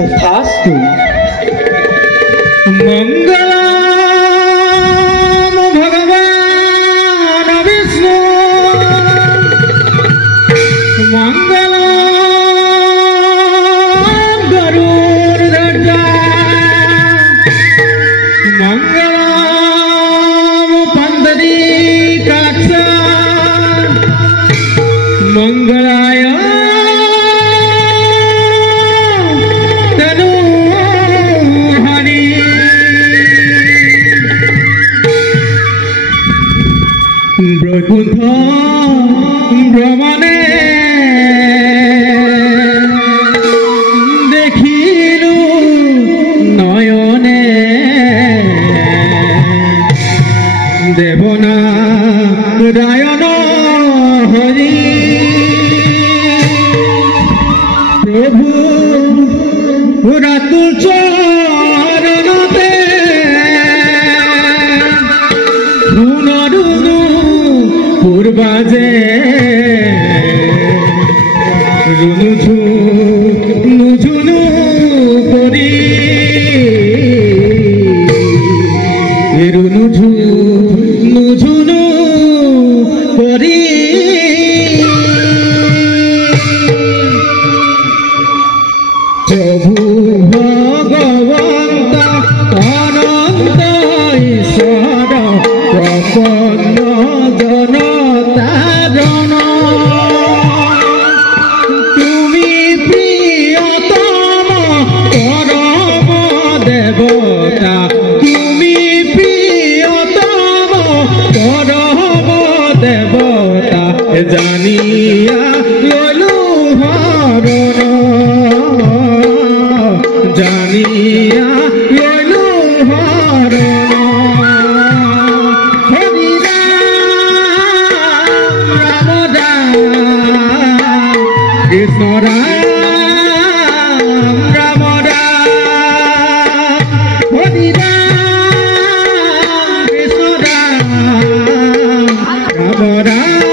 तथास्तु। मंगलम भगवान विष्णु मंगलम गरुड़ध्वज मंगलम पुंडरीकाक्ष मंगलाय বৈকুণ্ঠ ভ্রমণে দেখিলু নয়নে দেবনারায়ণ হরি প্রভু রাতুল চরণতে পূর্বাজে রুনুঝু নুঝুনু করি রুনুঝু নুঝুনু করি প্রভু ভগবন্ত অনন্ত ঈশ্বর প্রপন্ন জনতারণ তুমি প্রিয়তম পরম দেবতা তুমি প্রিয়তম পরম দেবতা জানিয়া ললু হরণ জানিয়া ললু হরণ Krishna Ram Ram Ram Hari Ram Krishna Ram Ram Ram